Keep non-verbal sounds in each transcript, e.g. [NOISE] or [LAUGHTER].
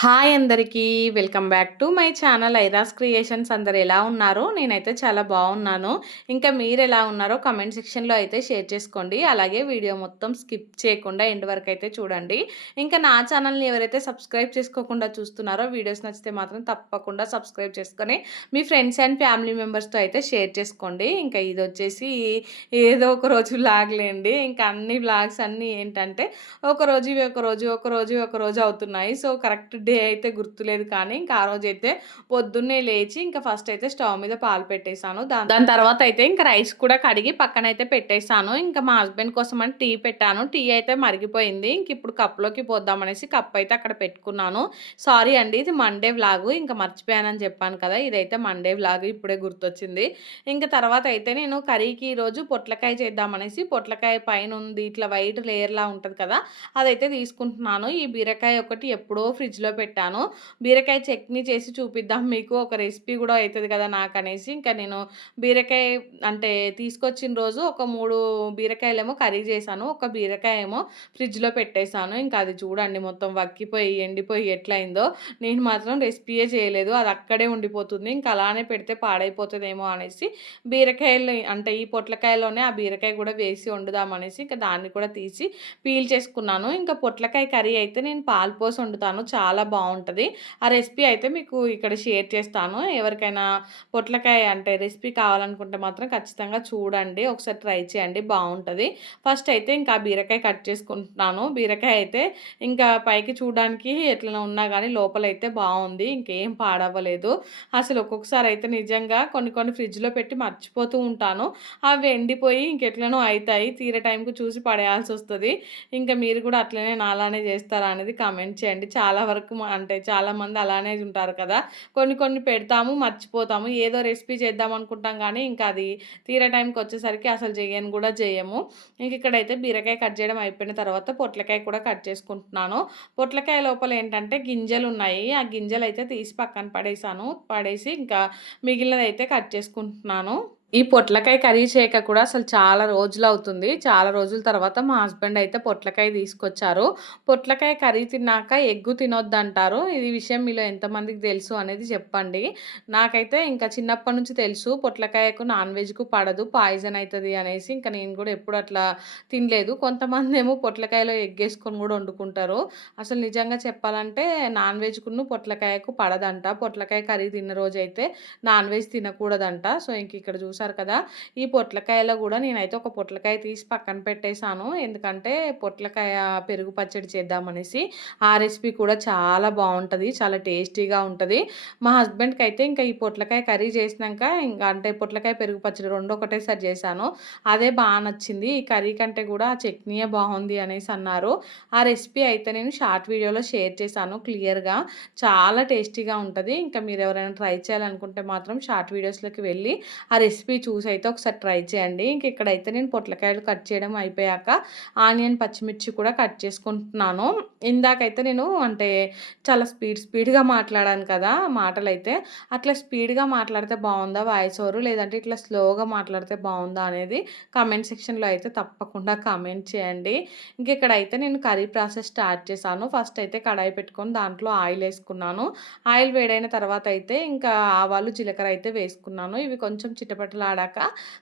Hi అందరికీ welcome back to my channel Airas Creations. అందరు ఎలా ఉన్నారో? నేనైతే చాలా బాగున్నాను. ఇంకా మీరు ఎలా ఉన్నారో కమెంట్ సెక్షన్లో అయితే షేర్ చేసుకోండి. అలాగే వీడియో మొత్తం స్కిప్ చేయకుండా ఎండ్ వరకు అయితే చూడండి. ఇంకా నా ఛానల్ని ఎవరైతే సబ్స్క్రైబ్ చేసుకోకుండా చూస్తున్నారో వీడియోస్ నచ్చితే మాత్రం తప్పకుండా సబ్స్క్రైబ్ చేసుకొని మీ ఫ్రెండ్స్ అండ్ ఫ్యామిలీ మెంబర్స్తో అయితే షేర్ చేసుకోండి. ఇంకా ఇది వచ్చేసి ఏదో ఒక రోజు లాగ్లేండి ఇంకా అన్ని బ్లాగ్స్ అన్నీ ఏంటంటే ఒక రోజు ఒక రోజు ఒక రోజు ఒక రోజు అవుతున్నాయి. సో కరెక్ట్ డే అయితే గుర్తులేదు కానీ ఇంకా ఆ రోజు అయితే పొద్దున్నే లేచి ఇంకా ఫస్ట్ అయితే స్టవ్ మీద పాలు పెట్టేశాను. దాని దాని తర్వాత అయితే ఇంకా రైస్ కూడా కడిగి పక్కన అయితే పెట్టేశాను. ఇంకా మా హస్బెండ్ కోసం అని టీ పెట్టాను. టీ అయితే మరిగిపోయింది. ఇంక ఇప్పుడు కప్లోకి పోద్దామనేసి కప్ అయితే అక్కడ పెట్టుకున్నాను. సారీ అండి ఇది మండే వ్లాగు. ఇంకా మర్చిపోయానని చెప్పాను కదా ఇదైతే మండే వ్లాగ్ ఇప్పుడే గుర్తొచ్చింది. ఇంకా తర్వాత అయితే నేను కర్రీకి ఈరోజు పొట్లకాయ చేద్దామనేసి పొట్లకాయ పైన ఉంది ఇట్లా వైట్ లేయర్లా ఉంటుంది కదా అదైతే తీసుకుంటున్నాను. ఈ బీరకాయ ఒకటి ఎప్పుడో ఫ్రిడ్జ్లో ఫ్రిడ్జ్లో పెట్టాను. బీరకాయ చట్నీ చేసి చూపిద్దాం. మీకు ఒక రెసిపీ కూడా అవుతుంది కదా నాకు అనేసి ఇంకా నేను బీరకాయ అంటే తీసుకొచ్చిన రోజు ఒక మూడు బీరకాయలేమో కర్రీ చేశాను. ఒక బీరకాయ ఏమో ఫ్రిడ్జ్లో పెట్టేశాను. ఇంకా అది చూడండి మొత్తం వక్కిపోయి ఎండిపోయి ఎట్లయిందో. నేను మాత్రం రెసిపీయే చేయలేదు. అది అక్కడే ఉండిపోతుంది. ఇంకా అలానే పెడితే పాడైపోతుందేమో అనేసి బీరకాయలు అంటే ఈ పొట్లకాయలోనే ఆ బీరకాయ కూడా వేసి వండుదాం అనేసి ఇంకా దాన్ని కూడా తీసి పీల్ చేసుకున్నాను. ఇంకా పొట్లకాయ కర్రీ అయితే నేను పాలు పోసి వండుతాను. చాలా చాలా బాగుంటుంది. ఆ రెసిపీ అయితే మీకు ఇక్కడ షేర్ చేస్తాను. ఎవరికైనా పొట్లకాయ అంటే రెసిపీ కావాలనుకుంటే మాత్రం ఖచ్చితంగా చూడండి. ఒకసారి ట్రై చేయండి. బాగుంటుంది. ఫస్ట్ అయితే ఇంకా బీరకాయ కట్ చేసుకుంటున్నాను. బీరకాయ అయితే ఇంకా పైకి చూడడానికి ఎట్లా ఉన్నా కానీ లోపలైతే బాగుంది. ఇంకేం పాడవ్వలేదు. అసలు ఒక్కొక్కసారి అయితే నిజంగా కొన్ని కొన్ని ఫ్రిడ్జ్లో పెట్టి మర్చిపోతూ ఉంటాను. అవి ఎండిపోయి ఇంకెట్లనో అవుతాయి తీరే టైంకి చూసి పడేయాల్సి వస్తుంది ఇంకా మీరు కూడా అట్లనే నాలానే చేస్తారా అనేది కామెంట్ చేయండి. చాలా వరకు వరకు అంటే చాలామంది అలానే ఉంటారు కదా. కొన్ని కొన్ని పెడతాము మర్చిపోతాము. ఏదో రెసిపీ చేద్దాం అనుకుంటాం కానీ ఇంకా అది తీరే టైంకి వచ్చేసరికి అసలు చేయను కూడా చేయము ఇంక ఇక్కడైతే బీరకాయ కట్ చేయడం అయిపోయిన తర్వాత పొట్లకాయ కూడా కట్ చేసుకుంటున్నాను. పొట్లకాయ లోపల ఏంటంటే గింజలు ఉన్నాయి. ఆ గింజలు అయితే తీసి పక్కన పడేసాను. పడేసి ఇంకా మిగిలినది అయితే కట్ చేసుకుంటున్నాను. ఈ పొట్లకాయ కర్రీ చేయక కూడా అసలు చాలా రోజులు అవుతుంది. చాలా రోజుల తర్వాత మా హస్బెండ్ అయితే పొట్లకాయ తీసుకొచ్చారు. పొట్లకాయ కర్రీ తిన్నాక ఎగ్గు తినొద్దంటారు. ఇది విషయం మీలో ఎంతమందికి తెలుసు అనేది చెప్పండి. నాకైతే ఇంకా చిన్నప్పటి నుంచి తెలుసు. పొట్లకాయకు నాన్ వెజ్కు పడదు పాయిజన్ అవుతుంది అనేసి ఇంకా నేను కూడా ఎప్పుడు అట్లా తినలేదు. కొంతమంది ఏమో పొట్లకాయలో ఎగ్గేసుకొని కూడా వండుకుంటారు. అసలు నిజంగా చెప్పాలంటే నాన్ వెజ్కును పొట్లకాయకు పడదంట. పొట్లకాయ కర్రీ తిన్న రోజు అయితే నాన్ వెజ్ తినకూడదంట. సో ఇంక ఇక్కడ చూసి చూసారు కదా? ఈ పొట్లకాయలో కూడా నేనైతే ఒక పొట్లకాయ తీసి పక్కన పెట్టేశాను. ఎందుకంటే పొట్లకాయ పెరుగు పచ్చడి చేద్దామనేసి ఆ రెసిపీ కూడా చాలా బాగుంటుంది చాలా టేస్టీగా ఉంటుంది. మా హస్బెండ్కి అయితే ఇంకా ఈ పొట్లకాయ కర్రీ చేసినాక ఇంకా అంటే పొట్లకాయ పెరుగు పచ్చడి రెండు ఒకటేసారి చేశాను. అదే బాగా నచ్చింది. ఈ కర్రీ కంటే కూడా ఆ చట్నీయే బాగుంది అనేసి అన్నారు. ఆ రెసిపీ అయితే నేను షార్ట్ వీడియోలో షేర్ చేశాను క్లియర్గా. చాలా టేస్టీగా ఉంటుంది. ఇంకా మీరు ఎవరైనా ట్రై చేయాలనుకుంటే మాత్రం షార్ట్ వీడియోస్లోకి వెళ్ళి ఆ రెసిపీ రెసిపీ చూసి అయితే ఒకసారి ట్రై చేయండి. ఇంక ఇక్కడైతే నేను పొట్లకాయలు కట్ చేయడం అయిపోయాక ఆనియన్ పచ్చిమిర్చి కూడా కట్ చేసుకుంటున్నాను. ఇందాకైతే నేను అంటే చాలా స్పీడ్ స్పీడ్గా మాట్లాడాను కదా మాటలు అయితే అట్లా స్పీడ్గా మాట్లాడితే బాగుందా వాయిస్ ఓవర్? లేదంటే ఇట్లా స్లోగా మాట్లాడితే బాగుందా అనేది కామెంట్ సెక్షన్లో అయితే తప్పకుండా కామెంట్ చేయండి. ఇంక ఇక్కడైతే నేను కర్రీ ప్రాసెస్ స్టార్ట్ చేశాను. ఫస్ట్ అయితే కడాయి పెట్టుకొని దాంట్లో ఆయిల్ వేసుకున్నాను. ఆయిల్ వేడైన తర్వాత అయితే ఇంకా ఆవాలు జీలకర్ర అయితే వేసుకున్నాను. ఇవి కొంచెం చిట్టపట్ట చిటపటలాడాక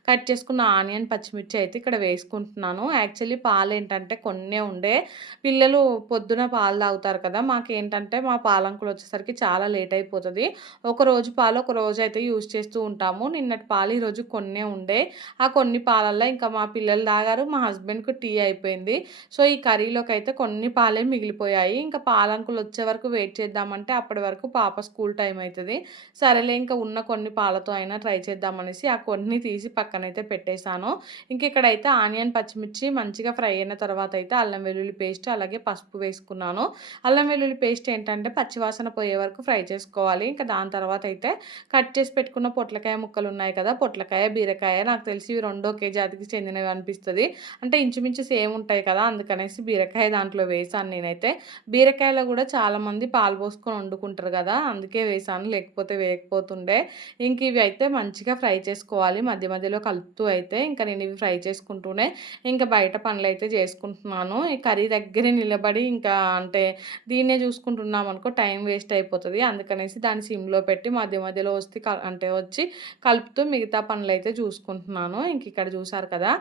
కట్ చేసుకున్న ఆనియన్ పచ్చిమిర్చి అయితే ఇక్కడ వేసుకుంటున్నాను. యాక్చువల్లీ పాలు ఏంటంటే కొన్నే ఉండే. పిల్లలు పొద్దున పాలు తాగుతారు కదా మాకేంటంటే మా పాలంకులు వచ్చేసరికి చాలా లేట్ అయిపోతుంది. ఒక రోజు పాలు ఒక రోజు అయితే యూజ్ చేస్తూ ఉంటాము. నిన్నటి పాలు ఈరోజు కొన్నే ఉండే. ఆ కొన్ని పాలల్లో ఇంకా మా పిల్లలు తాగారు మా హస్బెండ్కి టీ అయిపోయింది. సో ఈ కర్రీలోకి అయితే కొన్ని పాలే మిగిలిపోయాయి. ఇంకా పాలంకులు వచ్చే వరకు వెయిట్ చేద్దామంటే అప్పటి వరకు పాప స్కూల్ టైం అవుతుంది సరేలే ఇంకా ఉన్న కొన్ని పాలతో అయినా ట్రై చేద్దామనేసి ఆ కొన్ని తీసి పక్కనైతే పెట్టేశాను. ఇంక ఇక్కడైతే ఆనియన్ పచ్చిమిర్చి మంచిగా ఫ్రై అయిన తర్వాత అయితే అల్లం వెల్లుల్లి పేస్ట్ అలాగే పసుపు వేసుకున్నాను. అల్లం వెల్లుల్లి పేస్ట్ ఏంటంటే పచ్చివాసన పోయే వరకు ఫ్రై చేసుకోవాలి. ఇంకా దాని తర్వాత అయితే కట్ చేసి పెట్టుకున్న పొట్లకాయ ముక్కలు ఉన్నాయి కదా పొట్లకాయ బీరకాయ నాకు తెలిసి ఇవి రెండో కే జాతికి చెందినవి అనిపిస్తుంది. అంటే ఇంచుమించు సేమ్ ఉంటాయి కదా అందుకనేసి బీరకాయ దాంట్లో వేసాను నేనైతే. బీరకాయలో కూడా చాలామంది పాలు పోసుకొని వండుకుంటారు కదా అందుకే వేసాను లేకపోతే వేయకపోతుండే. ఇంక ఇవి అయితే మంచిగా ఫ్రై చేసుకో చేసుకోవాలి. మధ్య మధ్యలో కలుపుతూ అయితే ఇంకా నేను ఇవి ఫ్రై చేసుకుంటూనే ఇంకా బయట పనులు అయితే చేసుకుంటున్నాను. ఈ కర్రీ దగ్గరే నిలబడి ఇంకా అంటే దీన్నే చూసుకుంటున్నాం అనుకో టైం వేస్ట్ అయిపోతుంది. అందుకనేసి దాన్ని సిమ్లో పెట్టి మధ్య మధ్యలో వస్తే అంటే వచ్చి కలుపుతూ మిగతా పనులు అయితే చూసుకుంటున్నాను. ఇంక ఇక్కడ చూసారు కదా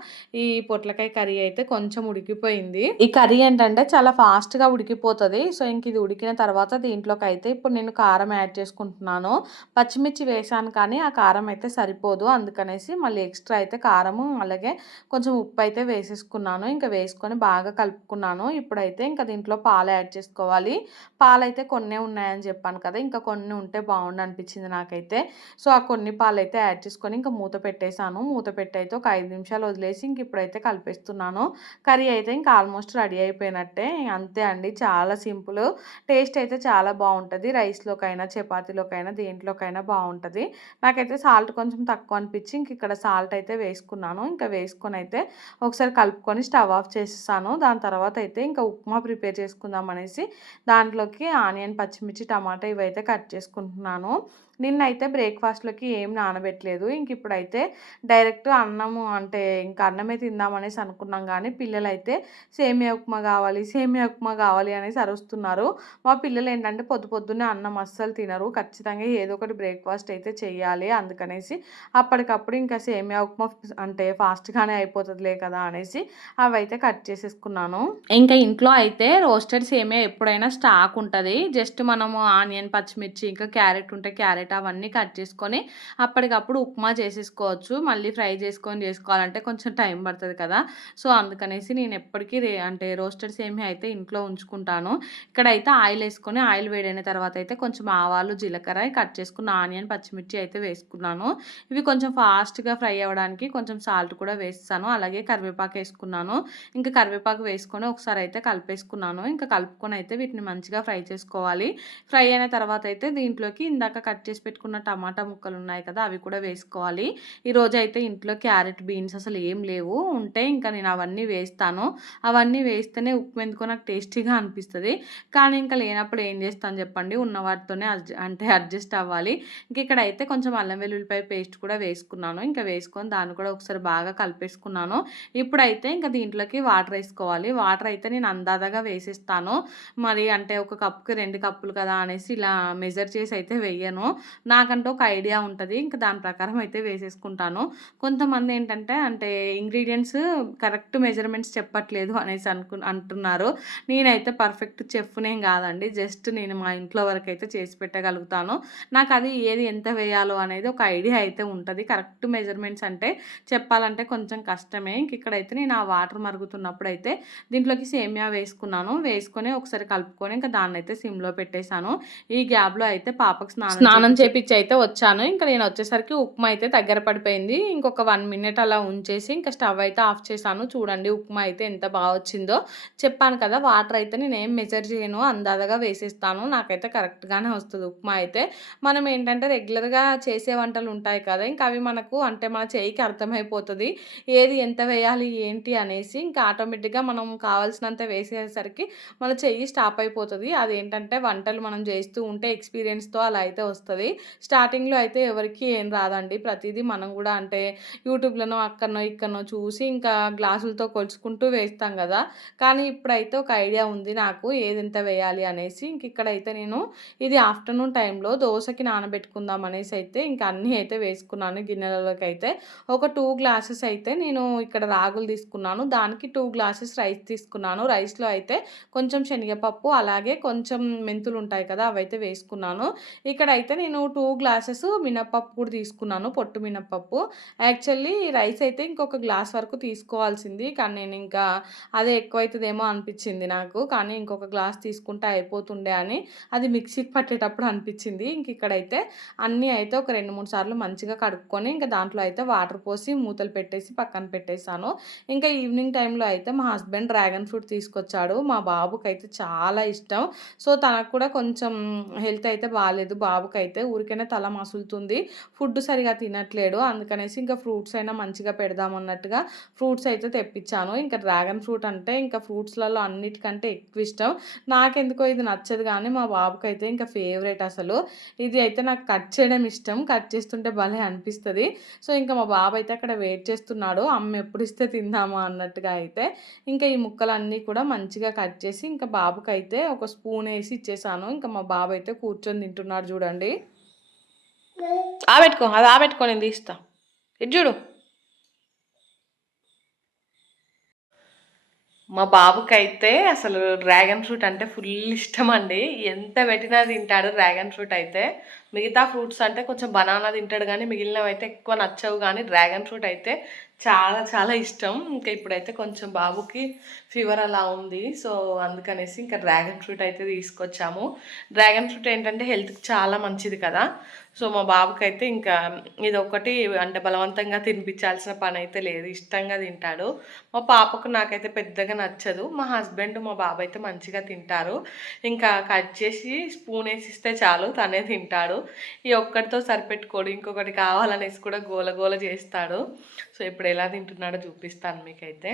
ఈ పొట్లకాయ కర్రీ అయితే కొంచెం ఉడికిపోయింది. ఈ కర్రీ ఏంటంటే చాలా ఫాస్ట్గా ఉడికిపోతుంది. సో ఇంక ఇది ఉడికిన తర్వాత దీంట్లోకి అయితే ఇప్పుడు నేను కారం యాడ్ చేసుకుంటున్నాను. పచ్చిమిర్చి వేసాను కానీ ఆ కారం అయితే సరిపోదు. అందుకనేసి మళ్ళీ ఎక్స్ట్రా అయితే కారము అలాగే కొంచెం ఉప్పు అయితే వేసేసుకున్నాను. ఇంకా వేసుకొని బాగా కలుపుకున్నాను. ఇప్పుడైతే ఇంకా దీంట్లో పాలు యాడ్ చేసుకోవాలి. పాలు అయితే కొన్నే ఉన్నాయని చెప్పాను కదా ఇంకా కొన్ని ఉంటే బాగుండు అనిపించింది నాకైతే. సో ఆ కొన్ని పాలు అయితే యాడ్ చేసుకొని ఇంకా మూత పెట్టేశాను. మూత పెట్టి అయితే ఒక ఐదు నిమిషాలు వదిలేసి ఇంక ఇప్పుడైతే కలిపేస్తున్నాను. కర్రీ అయితే ఇంకా ఆల్మోస్ట్ రెడీ అయిపోయినట్టే. అంతే అండి చాలా సింపుల్. టేస్ట్ అయితే చాలా బాగుంటుంది. రైస్లోకైనా చపాతీలోకైనా దేంట్లోకైనా బాగుంటుంది. నాకైతే సాల్ట్ కొంచెం తక్కువ అనిపించి ఇంక ఇక్కడ సాల్ట్ అయితే వేసుకున్నాను. ఇంకా వేసుకొని అయితే ఒకసారి కలుపుకొని స్టవ్ ఆఫ్ చేసేసాను. దాని తర్వాత అయితే ఇంకా ఉప్మా ప్రిపేర్ చేసుకుందాం అనేసి దాంట్లోకి ఆనియన్ పచ్చిమిర్చి టమాటా ఇవైతే కట్ చేసుకుంటున్నాను. నిన్నైతే బ్రేక్ఫాస్ట్లోకి ఏం నానబెట్టలేదు. ఇంక ఇప్పుడైతే డైరెక్ట్ అన్నము అంటే ఇంకా అన్నమే తిందామనేసి అనుకున్నాం. కానీ పిల్లలైతే సేమియా ఉప్మా కావాలి సేమియా ఉప్మా కావాలి అనేసి అరుస్తున్నారు. మా పిల్లలు ఏంటంటే పొద్దు పొద్దున్నే అన్నం అస్సలు తినరు. ఖచ్చితంగా ఏదో ఒకటి బ్రేక్ఫాస్ట్ అయితే చేయాలి అందుకనేసి అప్పటికప్పుడు ఇంకా సేమియా ఉప్మా అంటే ఫాస్ట్గానే అయిపోతుందిలే కదా అనేసి అవైతే కట్ చేసేసుకున్నాను. ఇంకా ఇంట్లో అయితే రోస్టెడ్ సేమియా ఎప్పుడైనా స్టాక్ ఉంటుంది. జస్ట్ మనము ఆనియన్ పచ్చిమిర్చి ఇంకా క్యారెట్ ఉంటే క్యారెట్ క్యారెట్ అవన్నీ కట్ చేసుకొని అప్పటికప్పుడు ఉప్మా చేసేసుకోవచ్చు. మళ్ళీ ఫ్రై చేసుకొని చేసుకోవాలంటే కొంచెం టైం పడుతుంది కదా. సో అందుకనేసి నేను ఎప్పటికీ రే అంటే రోస్టెడ్ సేమియా అయితే ఇంట్లో ఉంచుకుంటాను. ఇక్కడ అయితే ఆయిల్ వేసుకొని ఆయిల్ వేడైన తర్వాత అయితే కొంచెం ఆవాలు జీలకర్ర కట్ చేసుకున్న ఆనియన్ పచ్చిమిర్చి అయితే వేసుకున్నాను. ఇవి కొంచెం ఫాస్ట్గా ఫ్రై అవ్వడానికి కొంచెం సాల్ట్ కూడా వేస్తాను. అలాగే కరివేపాకు వేసుకున్నాను. ఇంకా కరివేపాకు వేసుకొని ఒకసారి అయితే కలిపేసుకున్నాను. ఇంకా కలుపుకొని అయితే వీటిని మంచిగా ఫ్రై చేసుకోవాలి. ఫ్రై అయిన తర్వాత అయితే దీంట్లోకి ఇందాక కట్ చేసి పెట్టుకున్న టమాటా ముక్కలు ఉన్నాయి కదా అవి కూడా వేసుకోవాలి. ఈరోజు అయితే ఇంట్లో క్యారెట్ బీన్స్ అసలు ఏం లేవు. ఉంటే ఇంకా నేను అవన్నీ వేస్తాను. అవన్నీ వేస్తేనే ఉప్పు ఎందుకో నాకు టేస్టీగా అనిపిస్తుంది. కానీ ఇంకా లేనప్పుడు ఏం చేస్తాను చెప్పండి. ఉన్న వాటితోనే అంటే అడ్జస్ట్ అవ్వాలి. ఇంక ఇక్కడ అయితే కొంచెం అల్లం వెల్లుల్లిపాయ పేస్ట్ కూడా వేసుకున్నాను. ఇంకా వేసుకొని దాన్ని కూడా ఒకసారి బాగా కలిపేసుకున్నాను. ఇప్పుడైతే ఇంకా దీంట్లోకి వాటర్ వేసుకోవాలి. వాటర్ అయితే నేను అందాదగా వేసేస్తాను. మరి అంటే ఒక కప్పుకి రెండు కప్పులు కదా అనేసి ఇలా మెజర్ చేసి అయితే వేయను. నాకంటూ ఒక ఐడియా ఉంటుంది. ఇంకా దాని ప్రకారం అయితే వేసేసుకుంటాను. కొంతమంది ఏంటంటే అంటే ఇంగ్రీడియంట్స్ కరెక్ట్ మెజర్మెంట్స్ చెప్పట్లేదు అనేసి అనుకు అంటున్నారు. నేనైతే పర్ఫెక్ట్ చెఫ్నేం కాదండి. జస్ట్ నేను మా ఇంట్లో వరకు అయితే చేసి పెట్టగలుగుతాను. నాకు అది ఏది ఎంత వేయాలో అనేది ఒక ఐడియా అయితే ఉంటుంది. కరెక్ట్ మెజర్మెంట్స్ అంటే చెప్పాలంటే కొంచెం కష్టమే. ఇంక ఇక్కడైతే నేను ఆ వాటర్ మరుగుతున్నప్పుడు అయితే దీంట్లోకి సేమియా వేసుకున్నాను. వేసుకొని ఒకసారి కలుపుకొని ఇంకా దాన్ని అయితే సిమ్లో పెట్టేశాను. ఈ గ్యాప్లో అయితే పాపకు స్నానం స్నానం చేపించి అయితే వచ్చాను. ఇంకా నేను వచ్చేసరికి ఉప్మా అయితే దగ్గర పడిపోయింది. ఇంకొక వన్ మినిట్ అలా ఉంచేసి ఇంకా స్టవ్ అయితే ఆఫ్ చేశాను. చూడండి ఉప్మా అయితే ఎంత బాగా వచ్చిందో. చెప్పాను కదా వాటర్ అయితే నేను ఏం మెజర్ చేయను. అందాదగా వేసేస్తాను. నాకైతే కరెక్ట్గానే వస్తుంది ఉప్మా అయితే. మనం ఏంటంటే రెగ్యులర్గా చేసే వంటలు ఉంటాయి కదా ఇంకా అవి మనకు అంటే మన చేయికి అర్థమైపోతుంది. ఏది ఎంత వేయాలి ఏంటి అనేసి ఇంకా ఆటోమేటిక్గా మనం కావాల్సినంత వేసేసరికి మన చెయ్యి స్టాప్ అయిపోతుంది. అదేంటంటే వంటలు మనం చేస్తూ ఉంటే ఎక్స్పీరియన్స్తో అలా అయితే వస్తుంది. స్టార్టింగ్లో అయితే ఎవరికి ఏం రాదండి. ప్రతిదీ మనం కూడా అంటే యూట్యూబ్లోనో అక్కడనో ఇక్కడనో చూసి ఇంకా గ్లాసులతో కొలుచుకుంటూ వేస్తాం కదా. కానీ ఇప్పుడైతే ఒక ఐడియా ఉంది నాకు ఏది ఎంత వేయాలి అనేసి. ఇంక ఇక్కడైతే నేను ఇది ఆఫ్టర్నూన్ టైంలో దోశకి నానబెట్టుకుందాం అనేసి అయితే ఇంకా అన్నీ అయితే వేసుకున్నాను. గిన్నెలలోకి అయితే ఒక టూ గ్లాసెస్ అయితే నేను ఇక్కడ రాగులు తీసుకున్నాను. దానికి టూ గ్లాసెస్ రైస్ తీసుకున్నాను. రైస్లో అయితే కొంచెం శనగపప్పు అలాగే కొంచెం మెంతులు ఉంటాయి కదా అవైతే వేసుకున్నాను. ఇక్కడ అయితే నేను టూ గ్లాసెస్ మినప్పప్పు కూడా తీసుకున్నాను పొట్టు మినప్పప్పు. యాక్చువల్లీ రైస్ అయితే ఇంకొక గ్లాస్ వరకు తీసుకోవాల్సింది కానీ నేను ఇంకా అదే ఎక్కువైతుందేమో అనిపించింది నాకు. కానీ ఇంకొక గ్లాస్ తీసుకుంటే అయిపోతుండే అని అది మిక్సీకి పట్టేటప్పుడు అనిపించింది. ఇంక ఇక్కడైతే అన్నీ అయితే ఒక రెండు మూడు సార్లు మంచిగా కడుక్కొని ఇంకా దాంట్లో అయితే వాటర్ పోసి మూతలు పెట్టేసి పక్కన పెట్టేశాను. ఇంకా ఈవినింగ్ టైంలో అయితే మా హస్బెండ్ డ్రాగన్ ఫ్రూట్ తీసుకొచ్చాడు. మా బాబుకి అయితే చాలా ఇష్టం. సో తనకు కూడా కొంచెం హెల్త్ అయితే బాగాలేదు బాబుకి అయితే ఊరికైనా తల మసులుతుంది. ఫుడ్ సరిగా తినట్లేడు. అందుకనేసి ఇంకా ఫ్రూట్స్ అయినా మంచిగా పెడదామన్నట్టుగా ఫ్రూట్స్ అయితే తెప్పించాను. ఇంకా డ్రాగన్ ఫ్రూట్ అంటే ఇంకా ఫ్రూట్స్లలో అన్నిటికంటే ఎక్కువ ఇష్టం. నాకెందుకో ఇది నచ్చదు కానీ మా బాబుకి అయితే ఇంకా ఫేవరెట్ అసలు. ఇది అయితే నాకు కట్ చేయడం ఇష్టం. కట్ చేస్తుంటే భలే అనిపిస్తుంది. సో ఇంకా మా బాబు అయితే అక్కడ వెయిట్ చేస్తున్నాడు. అమ్మ ఎప్పుడు ఇస్తే తిందామా అన్నట్టుగా అయితే ఇంకా ఈ ముక్కలన్నీ కూడా మంచిగా కట్ చేసి ఇంకా బాబుకి అయితే ఒక స్పూన్ వేసి ఇచ్చేసాను. ఇంకా మా బాబు అయితే కూర్చొని తింటున్నాడు చూడండి. ఆబెట్టుకో అది ఆబెట్టుకో నేను తీస్తా. ఇది చూడు. మా బాబుకైతే అసలు డ్రాగన్ ఫ్రూట్ అంటే ఫుల్ ఇష్టం అండి ఎంత పెట్టినా తింటాడు డ్రాగన్ ఫ్రూట్ అయితే. మిగతా ఫ్రూట్స్ అంటే కొంచెం బనానా తింటాడు కానీ మిగిలినవి అయితే ఎక్కువ నచ్చవు కానీ డ్రాగన్ ఫ్రూట్ అయితే చాలా చాలా ఇష్టం. ఇంకా ఇప్పుడైతే కొంచెం బాబుకి ఫీవర్ అలా ఉంది. సో అందుకనేసి ఇంకా డ్రాగన్ ఫ్రూట్ అయితే తీసుకొచ్చాము. డ్రాగన్ ఫ్రూట్ ఏంటంటే హెల్త్కి చాలా మంచిది కదా. సో మా బాబుకి అయితే ఇంకా ఇది ఒకటి అంటే బలవంతంగా తినిపించాల్సిన పని అయితే లేదు. ఇష్టంగా తింటాడు. మా పాపకు నాకైతే పెద్దగా నచ్చదు. మా హస్బెండ్ మా బాబు అయితే మంచిగా తింటారు. ఇంకా కట్ చేసి స్పూన్ వేసిస్తే చాలు తనే తింటాడు. ఈ ఒక్కటితో సరిపెట్టుకోడు ఇంకొకటి కావాలనేసి కూడా గోల గోల చేస్తాడు. సో ఇప్పుడు ఎలా తింటున్నాడో చూపిస్తాను మీకైతే.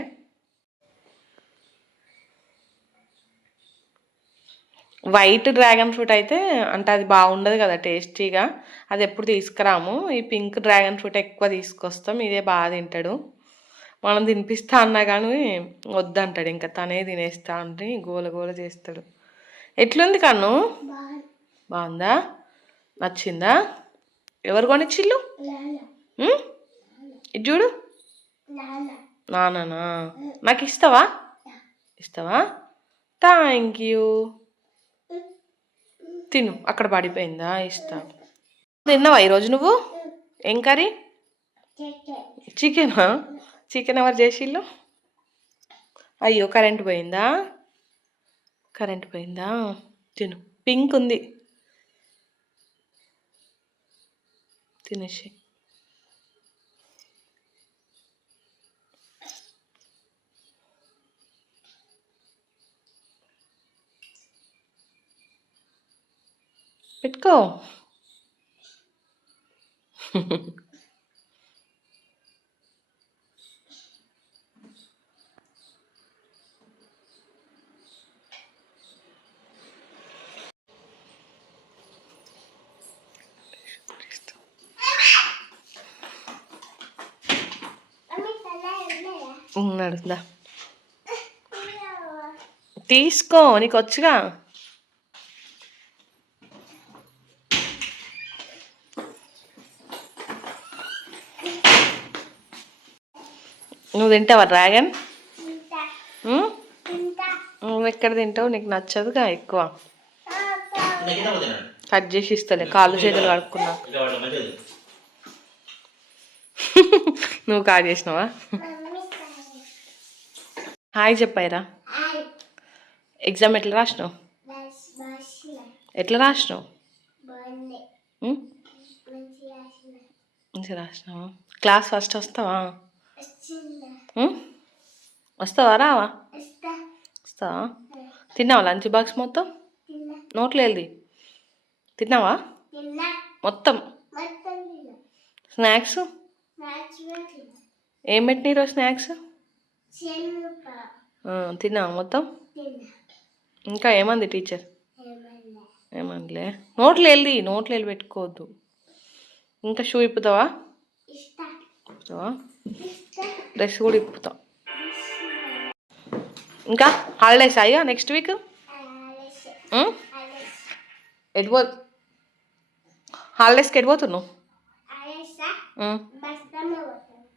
వైట్ డ్రాగన్ ఫ్రూట్ అయితే అంటే అది బాగుండదు కదా టేస్టీగా. అది ఎప్పుడు తీసుకురాము. ఈ పింక్ డ్రాగన్ ఫ్రూట్ ఎక్కువ తీసుకొస్తాం. ఇదే బాగా తింటాడు. మనం తినిపిస్తా అన్నా కానీ వద్దంటాడు. ఇంకా తనే తినేస్తా అంటే గోల గోల చేస్తాడు. ఎట్లుంది కన్ను? బాగుందా? నచ్చిందా? ఎవరు కొనిచ్చిల్లు? ఇది చూడు. నానా నాకు ఇస్తావా? ఇస్తావా? థ్యాంక్ యూ తిను అక్కడ పడిపోయిందా? ఇస్తా. తిన్నావా ఈరోజు నువ్వు? ఏం కర్రీ? చికెనా. చికెన్? ఎవరు చేసిల్లు అయ్యో కరెంట్ పోయిందా? కరెంట్ పోయిందా? తిను. పింక్ ఉంది. తినేసి పెట్టుకో ఉన్నాడు. దా. తీసుకో నీకు వచ్చుగా. నువ్వు తింటావా డ్రాగన్? నువ్వు ఎక్కడ తింటావు? నీకు నచ్చదుగా ఎక్కువ. కట్ చేసి ఇస్తలే కాళ్ళు చేతులు కడుక్కున్నా. [LAUGHS] నువ్వు కాల్ చేసినావా? హాయ్ చెప్పాయిరా. ఎగ్జామ్ ఎట్లా రాసినావు? ఎట్లా రాసినావు? మంచిగా రాసినావా? క్లాస్ ఫస్ట్ వస్తావా? వస్తావా? రావా? వస్తావా? తిన్నావా లంచ్ బాక్స్ మొత్తం? నోట్లో వెళ్ళి తిన్నావా? మొత్తం? స్నాక్స్? ఏం పెట్టినారు స్నాక్స్? తిన్నావా మొత్తం? ఇంకా ఏమంది టీచర్? ఏమందిలే? నోట్లు వెళ్ళి నోట్లు వెళ్ళి పెట్టుకోవద్దు. ఇంకా షూ ఇప్పుతావా? ఇప్పుతావా? డ్రెస్ కూడా ఇప్పుతాం. ఇంకా హాలిడేస్ అయ్యా నెక్స్ట్ వీక్? ఎటు పో హాలిడేస్కి ఎటు పోతున్నావు ఉం.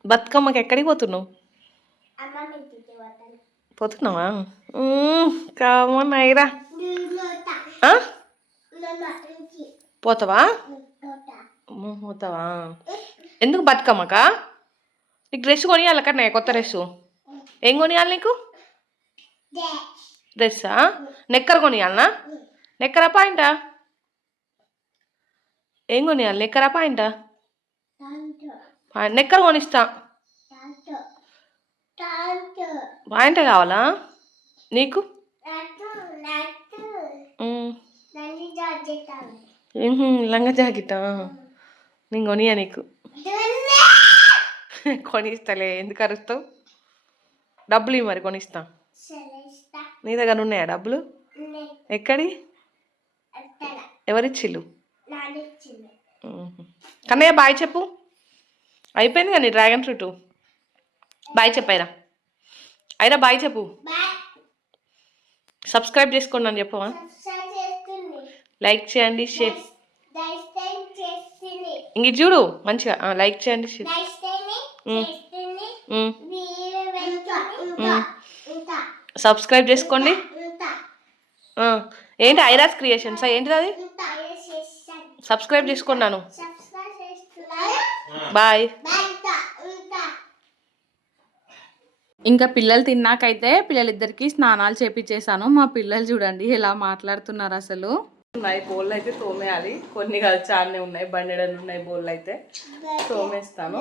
బతుకమ్మకి ఎక్కడికి పోతున్నావు? పోతున్నావా కామన్ అయిరా ఆ? పోతావా? పోతావా? ఎందుకు బతుకమ్మకా? నీకు డ్రెస్ కొనియాలి కన్నా కొత్త డ్రెస్ ఏం కొనియాలి నీకు? డ్రెస్సా? నెక్కర్ కొనియాలనా? నెక్కరా పాయింటా? ఏం కొనియాలి? నెక్కరా పాయింటా? నెక్కర్ కొనిస్తా. పాయింట్ కావాలా? నీకు? లంగా జాకెటా నేను కొనియా నీకు. [LAUGHS] కొనిస్తలే ఎందుకు అరుస్తావు? డబ్బులు ఇవ్వు మరి కొనిస్తా. నీ దగ్గర ఉన్నాయా డబ్బులు? ఎక్కడి? ఎవరిచ్చిల్లు. కన్నయ్య బాయ్ చెప్పు. అయిపోయింది కానీ డ్రాగన్ ఫ్రూట్? బాయ్ చెప్పాయిరా. అయిరా బాయ్ చెప్పు. సబ్స్క్రైబ్ చేసుకోండి అని చెప్పవా? లైక్ చేయండి షేర్. ఇంక చూడు మంచిగా లైక్ చేయండి షేర్. సబ్స్క్రైబ్ చేసుకోండి. ఆ, ఏంటి ఐరాస్ క్రియేషన్స్? ఏంటిది అది? సబ్స్క్రైబ్ చేసుకున్నాను బాయ్. ఇంకా పిల్లలు తిన్నాకైతే పిల్లలిద్దరికి స్నానాలు చేపించేసాను మా పిల్లలు చూడండి ఎలా మాట్లాడుతున్నారు అసలు. ఉన్నాయి బోళ్ళు అయితే తోమేయాలి. కొన్ని కాదు చాలానే ఉన్నాయి బండెడలు ఉన్నాయి బోళ్ళు అయితే తోమేస్తాను.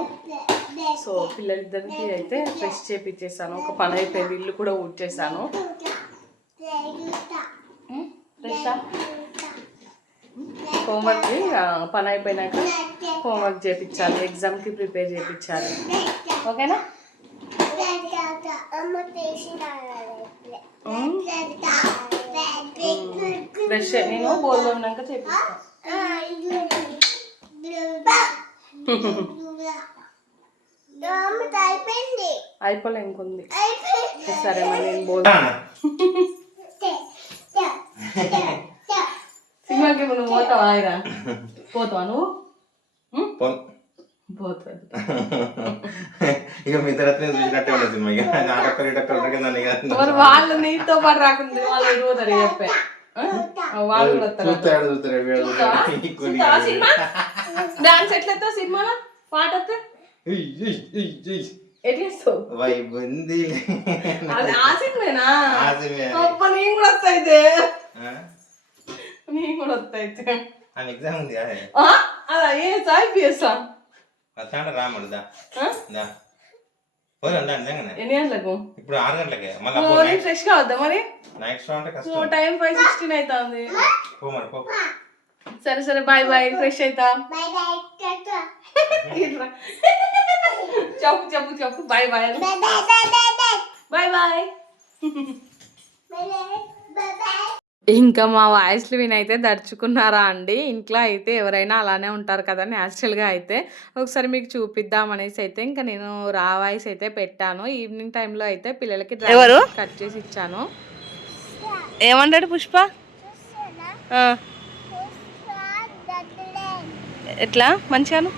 సో పిల్లలిద్దరికి అయితే ఫ్రెష్ చేపించేసాను ఒక పని అయిపోయింది ఇల్లు కూడా ఊడ్చేసాను. ఫ్రెష్ హోంవర్క్ పని అయిపోయినాక హోంవర్క్ చేయించాలి ఎగ్జామ్కి ప్రిపేర్ చేయించాలి ఓకేనా? ఫ్రెష్ నేను బోల్ ఉన్నాక చేపిస్తాను అయిపోలే ఇంకొంది సరే మరి నేను బోల్ [LAUGHS] సినిమాకి నువ్వు పోతావా పోతావా నువ్వు? పోతావు [LAUGHS] ఇక మీ చూసినట్టే సినిమా. ఇక [LAUGHS] ఉంటారు కదా మరి వాళ్ళు నీతో పాటు రాకుండా వాళ్ళు ఇరుగుతారు చెప్పే? వాళ్ళు కూడా చూస్తాడు చూస్తాడు వీడు? చూస్తాడు. సినిమా? డాన్స్ ఎట్లయితే సినిమాలో పాట వస్తే? ఉయ్, ఉయ్, ఉయ్, ఉయ్. ఎట్లేస్తావు వై బుంది అది ఆ సినిమేనా? సినిమే. అబ్బ నేను కూడా వస్తాయితే? నేను కూడా వస్తాయితే ఎగ్జామ్ ఉంది అదే ఏ ఐపీఎస్ వస్తాడ రాముడు దా. దా. పోదాం ఎన్ని గంటలకు? ఇప్పుడు ఆరు గంటలకే. మళ్ళీ ఫ్రెష్గా వద్దా మరి? నైట్ షో అంటే కష్టం. టైం ఫైవ్ సిక్స్టీన్ అవుతుంది పో మరి పో. సరే సరే బాయ్ బాయ్ ఫ్రెష్ అవుతా. చెప్పు చెప్పు చెప్పు. Bye bye bye bye bye bye bye bye bye bye bye bye ఇంకా మా వాయిస్లు వినైతే దడుచుకున్నారా అండి? ఇంట్లో అయితే ఎవరైనా అలానే ఉంటారు కదా న్యాచురల్గా అయితే. ఒకసారి మీకు చూపిద్దామనేసి అయితే ఇంకా నేను రా వాయిస్ అయితే పెట్టాను. ఈవినింగ్ టైంలో అయితే పిల్లలకి ఎవరు? కట్ చేసి ఇచ్చాను. ఏమన్నాడు పుష్ప? ఆ, ఎట్లా? మంచిగాను.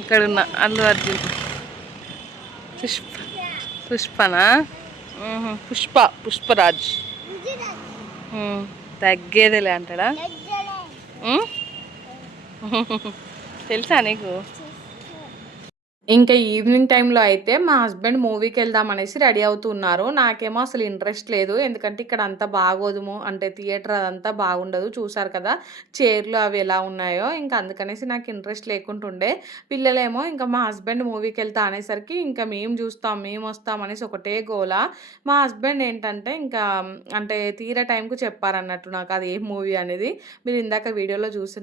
ఇక్కడ ఉన్న అల్లు అర్జున్. పుష్ప. పుష్పనా. పుష్ప పుష్పరాజ్. తగ్గేదేలే అంటాడా? [LAUGHS] తెలుసా నీకు? ఇంకా ఈవినింగ్ టైంలో అయితే మా హస్బెండ్ మూవీకి వెళ్దాం అనేసి రెడీ అవుతున్నారు నాకేమో అసలు ఇంట్రెస్ట్ లేదు. ఎందుకంటే ఇక్కడ అంతా బాగోదుము. అంటే థియేటర్ అదంతా బాగుండదు. చూసారు కదా? చైర్లు అవి ఎలా ఉన్నాయో. ఇంకా అందుకనేసి నాకు ఇంట్రెస్ట్ లేకుంటుండే. పిల్లలేమో ఇంకా మా హస్బెండ్ మూవీకి వెళ్తా అనేసరికి ఇంకా మేము చూస్తాం మేము వస్తాం అనేసి ఒకటే గోల. మా హస్బెండ్ ఏంటంటే ఇంకా అంటే తీరే టైంకు చెప్పారన్నట్టు నాకు అది ఏ మూవీ అనేది. మీరు ఇందాక వీడియోలో చూసి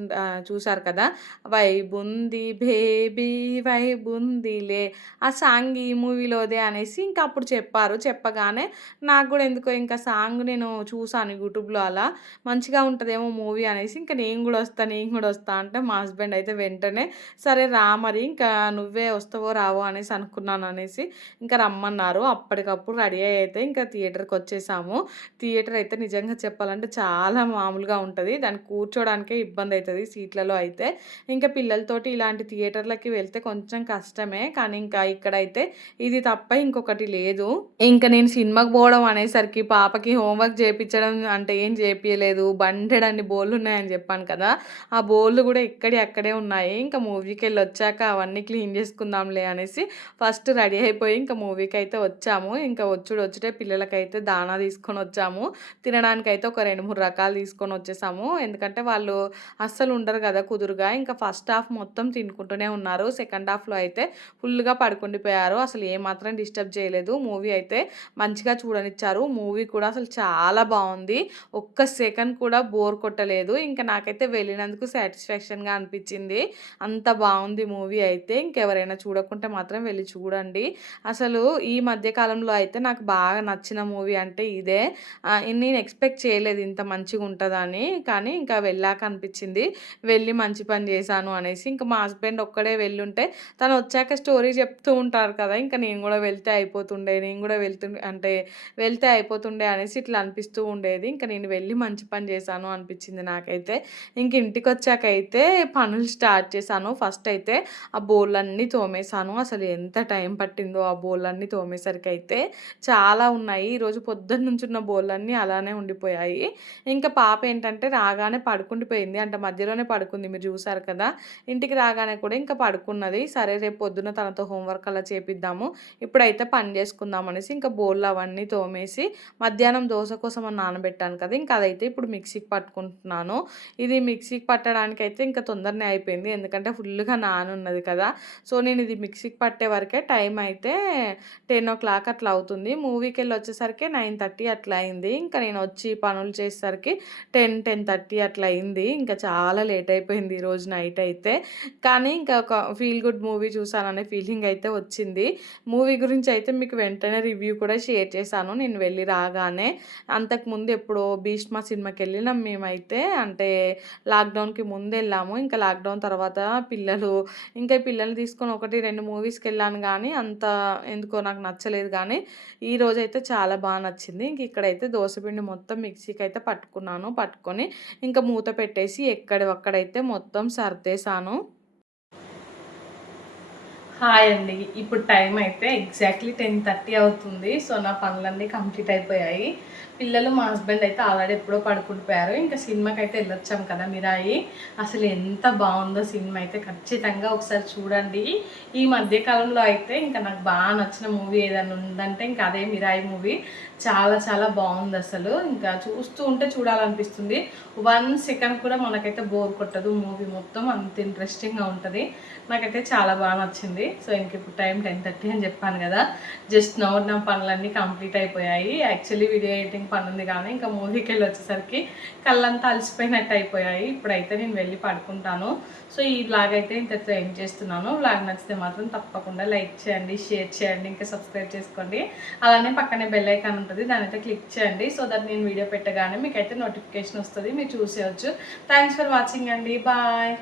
చూసారు కదా? వైబ్ ఉంది బేబీ వైబ్ ఉందిలే ఆ సాంగ్ ఈ మూవీలోదే అనేసి ఇంకా అప్పుడు చెప్పారు. చెప్పగానే నాకు కూడా ఎందుకో ఇంకా సాంగ్ నేను చూసాను యూట్యూబ్లో అలా మంచిగా ఉంటుందేమో మూవీ అనేసి ఇంకా నేను కూడా వస్తా నేను కూడా వస్తా అంటే మా హస్బెండ్ అయితే వెంటనే సరే రా మరి ఇంకా నువ్వే వస్తావో రావో అనేసి అనుకున్నాను అనేసి ఇంకా రమ్మన్నారు. అప్పటికప్పుడు రెడీ అయితే ఇంకా థియేటర్కి వచ్చేసాము. థియేటర్ అయితే నిజంగా చెప్పాలంటే చాలా మామూలుగా ఉంటుంది. దాన్ని కూర్చోడానికే ఇబ్బంది అవుతుంది సీట్లలో అయితే. ఇంకా పిల్లలతోటి ఇలాంటి థియేటర్లకి వెళ్తే కొంచెం కష్టం కష్టమే కానీ ఇంకా ఇక్కడైతే ఇది తప్ప ఇంకొకటి లేదు. ఇంకా నేను సినిమాకి పోవడం అనేసరికి పాపకి హోంవర్క్ చేయించడం అంటే ఏం చేపించలేదు బండెడన్ని బోళ్ళు ఉన్నాయని చెప్పాను కదా ఆ బోళ్ళు కూడా ఇక్కడి అక్కడే ఉన్నాయి. ఇంకా మూవీకి వెళ్ళి వచ్చాక అవన్నీ క్లీన్ చేసుకుందాంలే అనేసి ఫస్ట్ రెడీ అయిపోయి ఇంకా మూవీకి అయితే వచ్చాము. ఇంకా వచ్చుడు వచ్చుడే పిల్లలకైతే దానా తీసుకొని వచ్చాము. తినడానికి అయితే ఒక రెండు మూడు రకాలు తీసుకొని వచ్చేసాము. ఎందుకంటే వాళ్ళు అస్సలు ఉండరు కదా కుదురుగా. ఇంకా ఫస్ట్ హాఫ్ మొత్తం తినుకుంటూనే ఉన్నారు. సెకండ్ హాఫ్లో అయితే ఫుల్గా పడుకుండిపోయారు. అసలు ఏమాత్రం డిస్టర్బ్ చేయలేదు. మూవీ అయితే మంచిగా చూడనిచ్చారు. మూవీ కూడా అసలు చాలా బాగుంది. ఒక్క సెకండ్ కూడా బోర్ కొట్టలేదు. ఇంకా నాకైతే వెళ్ళినందుకు సాటిస్ఫాక్షన్గా అనిపించింది. అంత బాగుంది మూవీ అయితే. ఇంకెవరైనా చూడకుంటే మాత్రం వెళ్ళి చూడండి. అసలు ఈ మధ్యకాలంలో అయితే నాకు బాగా నచ్చిన మూవీ అంటే ఇదే. నేను ఎక్స్పెక్ట్ చేయలేదు ఇంత మంచిగా ఉంటుందని. కానీ ఇంకా వెళ్ళాక అనిపించింది. వెళ్ళి మంచి పని చేశాను అనేసి. ఇంకా మా హస్బెండ్ ఒక్కడే వెళ్ళుంటే తను వచ్చాక స్టోరీ చెప్తూ ఉంటారు కదా ఇంకా నేను కూడా వెళ్తే అయిపోతుండే నేను కూడా వెళ్తుండే అంటే వెళ్తే అయిపోతుండే అనేసి ఇట్లా అనిపిస్తూ ఉండేది. ఇంకా నేను వెళ్ళి మంచి పని చేశాను అనిపించింది నాకైతే. ఇంక ఇంటికి వచ్చాక అయితే పనులు స్టార్ట్ చేశాను. ఫస్ట్ అయితే ఆ బోళ్ళన్నీ తోమేశాను. అసలు ఎంత టైం పట్టిందో ఆ బోళ్ళన్నీ తోమేసరికి అయితే చాలా ఉన్నాయి. ఈరోజు పొద్దున్న నుంచి ఉన్న బోళ్ళన్నీ అలానే ఉండిపోయాయి. ఇంకా పాప ఏంటంటే రాగానే పడుకుండిపోయింది. అంటే మధ్యలోనే పడుకుంది. మీరు చూసారు కదా ఇంటికి రాగానే కూడా ఇంకా పడుకున్నది. సరే రేపు పొద్దున్న తనతో హోంవర్క్ అలా చేపిద్దాము. ఇప్పుడైతే పని చేసుకుందాం అనేసి ఇంకా బోళ్ళు అవన్నీ తోమేసి మధ్యాహ్నం దోశ కోసం అని నానబెట్టాను కదా ఇంకా అదైతే ఇప్పుడు మిక్సీకి పట్టుకుంటున్నాను. ఇది మిక్సీకి పట్టడానికి అయితే ఇంకా తొందరనే అయిపోయింది ఎందుకంటే ఫుల్గా నానున్నది కదా. సో నేను ఇది మిక్సీకి పట్టే వరకే టైం అయితే టెన్ ఓ క్లాక్ అట్లా అవుతుంది. మూవీకి వెళ్ళి వచ్చేసరికి నైన్ థర్టీ అట్లా అయింది. ఇంకా నేను వచ్చి పనులు చేసేసరికి టెన్ టెన్ థర్టీ అట్లా అయింది. ఇంకా చాలా లేట్ అయిపోయింది ఈరోజు నైట్ అయితే. కానీ ఇంకా ఒక ఫీల్ గుడ్ మూవీ చూసాననే ఫీలింగ్ అయితే వచ్చింది. మూవీ గురించి అయితే మీకు వెంటనే రివ్యూ కూడా షేర్ చేశాను. నేను వెళ్ళి రాగానే అంతకుముందు ఎప్పుడో భీష్మ సినిమాకి వెళ్ళినాం మేమైతే. అంటే లాక్డౌన్కి ముందు వెళ్ళాము. ఇంకా లాక్డౌన్ తర్వాత పిల్లలు ఇంకా పిల్లలు పిల్లల్ని తీసుకొని ఒకటి రెండు మూవీస్కి వెళ్ళాను కానీ అంత ఎందుకో నాకు నచ్చలేదు కానీ ఈ రోజు అయితే చాలా బాగా నచ్చింది. ఇంక ఇక్కడైతే దోశపిండి మొత్తం మిక్సీకి అయితే పట్టుకున్నాను. పట్టుకొని ఇంకా మూత పెట్టేసి ఎక్కడొక్కడైతే మొత్తం సర్దేశాను. హాయ్ అండి. ఇప్పుడు టైం అయితే ఎగ్జాక్ట్లీ టెన్ థర్టీ అవుతుంది. సో నా పనులన్నీ కంప్లీట్ అయిపోయాయి. పిల్లలు మా హస్బెండ్ అయితే ఆల్రెడీ ఎప్పుడో పడుకుంటుపోయారు ఇంకా సినిమాకి అయితే వెళ్ళొచ్చాం కదా మిరాయి. అసలు ఎంత బాగుందో సినిమా అయితే ఖచ్చితంగా ఒకసారి చూడండి. ఈ మధ్యకాలంలో అయితే ఇంకా నాకు బాగా నచ్చిన మూవీ ఏదైనా ఉందంటే ఇంకా అదే మిరాయి మూవీ. చాలా చాలా బాగుంది అసలు. ఇంకా చూస్తూ ఉంటే చూడాలనిపిస్తుంది. వన్ సెకండ్ కూడా మనకైతే బోర్ కొట్టదు మూవీ మొత్తం. అంత ఇంట్రెస్టింగ్గా ఉంటుంది. నాకైతే చాలా బాగా నచ్చింది. సో ఇంక ఇప్పుడు టైం టెన్ థర్టీ అని చెప్పాను కదా. జస్ట్ నో నా పనులన్నీ కంప్లీట్ అయిపోయాయి. యాక్చువల్లీ వీడియో ఎడిటింగ్ పని ఉంది కానీ ఇంకా మూవీకి వెళ్ళి వచ్చేసరికి కళ్ళంతా అలసిపోయినట్టు అయిపోయాయి. ఇప్పుడైతే నేను వెళ్ళి పడుకుంటాను. సో ఈ బ్లాగ్ అయితే ఇంతతో ఏం చేస్తున్నాను. బ్లాగ్ నచ్చితే మాత్రం తప్పకుండా లైక్ చేయండి షేర్ చేయండి ఇంకా సబ్స్క్రైబ్ చేసుకోండి. అలానే పక్కనే బెల్ ఐకాన్ ఉంటుంది దాని అయితే క్లిక్ చేయండి. సో దట్ నేను వీడియో పెట్టగానే మీకైతే నోటిఫికేషన్ వస్తుంది మీరు చూసేయచ్చు. థ్యాంక్స్ ఫర్ వాచింగ్ అండి. బాయ్.